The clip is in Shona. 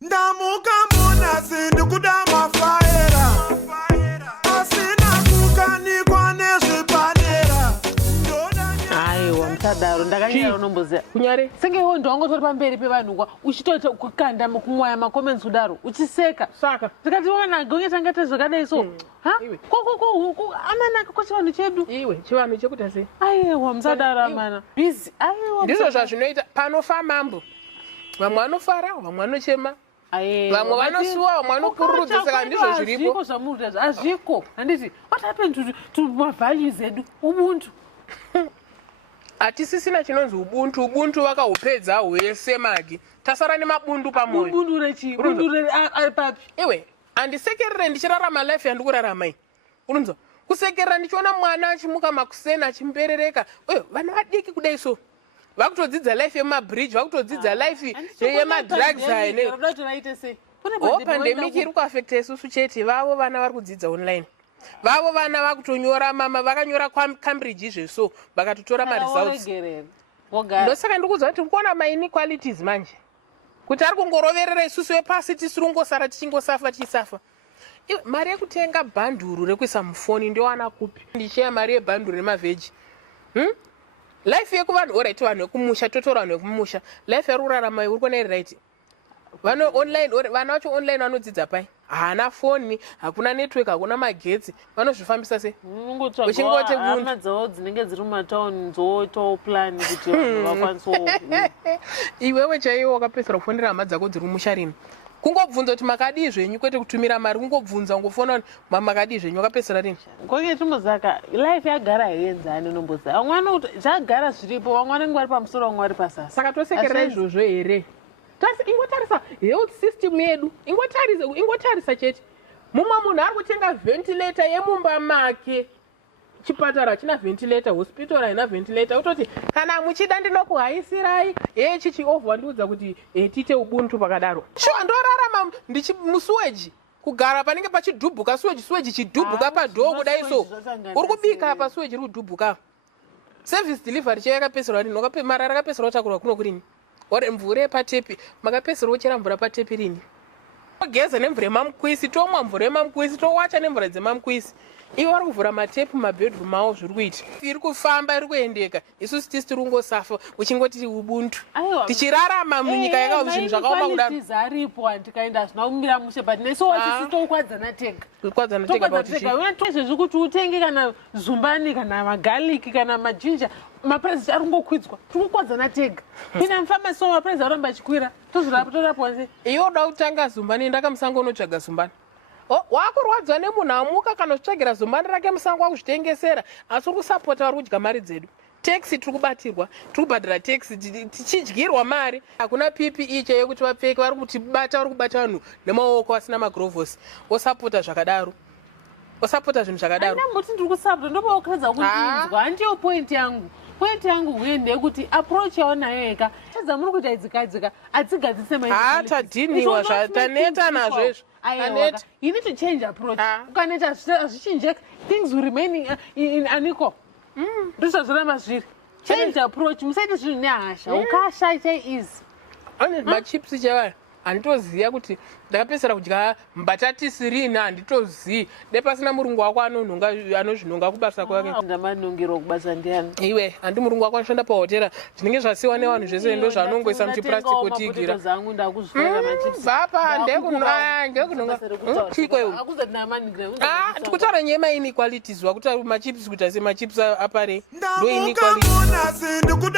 Ndamuka muna sindikuda mafaera asina kukanikwa nezvipanera. Aiwa mtadaro ndakanyira unomboziya kunyari senge iwe ndongotori pamberi pevanhu kwa uchitoita kukanda kumwaya macomments kudaro uchiseka saka tikati wana gonye tangate zvakadai so ha ko amanaka kwa chivanhu chedu iwe chivanhu chekuta sei aiwa mtadaro amana busy aiwa ndizvo zvazvinoita panofa mambo vamwe vanofara vamwe vanochema vamwe vanosuwa vamwe vanopururudza saka ndizvo zviripo zvamurudza hazviko handiti what happened to mavalues edu ubuntu hatisisina chinonzi ubuntu vakahupedza hwese magi tasara nemabundu pamwoyo bundu rechi bundu ari papi iwe handisekerere ndichirarama life yandikuraramai unonzwa kusekerera ndichiona mwana achimuka makusena achimuberereka vana vadiki kudai so vakutodzidza life yemabridge vakutodzidza life yemadrugs pandemic iri kuafekta isusu chete vavo vana vari kudzidza online vavo vana vakutonyora mama vakanyora Cambridge izveso vakatotora maresults ndosaka ndikuudza kuti kuona mainequalities manje kuti ari kungoroverera isusu wepasi tisiri kungosara tichingosafa tichisafa mari yekutenga bhanduru rekuisa mufoni ndowana kupi ndicheya mari yebhanduru remavheji life yekuvanhu oright vanhu vekumusha totora vanhu vekumusha life yari kurarama uri kuona iri right vana vacho online vanodzidza pai haana foni hakuna network hakuna magetsi vanozvifambisa sei uchingoti hama dzavo dzinenge dziri mumatauni dzoitawo plan kuti vanhu vakwanise iwewe chaiwo wakapedzera kufonera hama dzako dziri mumusha rino kungobvunza kuti makadii zvenyu kwete kutumira mari kungobvunza ungofona kuti makadii zvenyu wakapedzera rini konge timuzaka life yagara haienzani nomboza vamwe vanoti zvagara zviripo vamwe vanenge vari pamusoro vamwe vari pasasa saka tosekerera izvozvo here ingotarisa health system yedu ingotarisa chete mumwe munhu ari kutenga ventilator yemumba make chipatara china ventilator hospital haina ventilator utoti kana muchida ndinokuhaisirai chichiovha wandiudza kuti tiite ubuntu pakadaro shuwa ndorarama musuweji kugara panenge pachidhubhuka suweji chidhubhuka padhoo kudai so uri kubika pasuweji iri kudhubhuka service delivery chaiyo yakapesera rini mara rakapesera utakurwa kuno kurini ore mvura yepatepi makapesera uchera mvura patepi rini togeza nemvura yemamukwisi tomwa mvura yemamukwisi towacha nemvura dzemamukwisi ivo vari kuvhura matepi mumabhedroom avo zviri kuita iri kufamba iri kuendeka isusu tisi tiri kungosafa uchingoti ubuntu tichirarama munyika yakaoma zvinhu zvakaoma kudaroaripo handikaenda hazvina kumira mushe but neso wachisitokwadzana tega kuti utenge kana zumbani kana magaliki kana majinja mapresi ari kungokwidzwa tikukwadzana tega pina mufamasi so mapresi aramba achikwira tozorapwa se iwo da kutanga zumbani ndakamusango unotsvaga zumbani wakurwadzwa nemunhu amuka kana uchitsvagira zumbani rake musango wakuzvitengesera asi uri kusapota vari kudya mari dzedu taxi tiri kubatirwa tiri kubhadhira taxi tichidyirwa mari hakuna ppe chaiyo kuti vapfeke vari kutibata vari kubata vanhu nemaoko asina magrovhos osapota zvakadaro osapota zvinhu zvakadaro ndamboti ndiri kusapota ndopaokaedza kundiinzwa handiyo point yangu uye ndeyekuti approach yaonayo yeka chedza muri kuita idzikadzika atsigadzise tadhiniwa zvataneta nazvo izvo you need to change approach ukaneta hazvichinjeka things will remain in unequal ndozvazvoramba zviri change approach musaite zvinhu nehasha ukasha chaiisi machipsi chevaya handitoziva kuti ndakapesera kudya mbatatisi rini handitozivi nepasina murungu wako anozvinonga kubasa kwake ndamanongero kubasa ndiani iwe handi murungu wako anoshanda pahotera zvinenge zvasiwa nevanhu zvese ndo zvaanongoisa muchipurastic otigira vapa ndekutara nyema inequalities wakuti machips kuita semachipsi aparei ndo inequalities